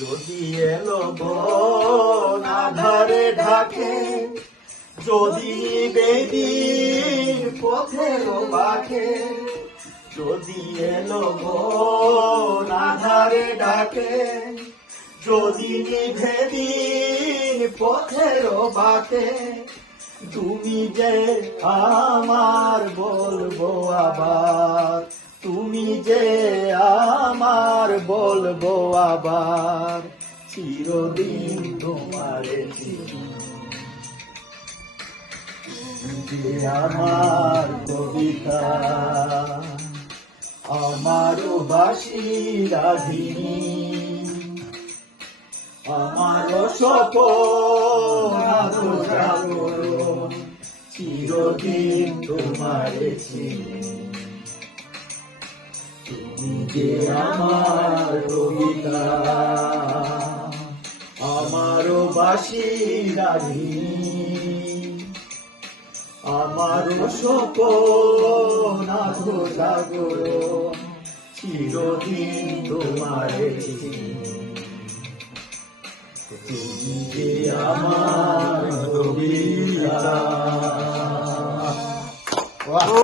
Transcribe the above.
যদি এলো বন আধারে ঢাকে, যদি বেদিন পথের বাঁকে, যদি এলো বন আধারে ডাকে, যদি নিভেদিন পথের বাঁকে, তুমি যে আমার বলবো আবার, তুমি যে আমার বলবো আবার, চিরদিন তোমারে চিনি। যে আমার কবিতা, আমার বাসি রাধিনী, আমার স্বপন জাগরণ, চিরদিন তোমারে চিনি। তুমি যে আমার কবিতা, আমার বাসি রাধিনী, আমার স্বপন জাগরণ, চিরদিন তোমারে চিনি। তুমি যে আমার কবিতা।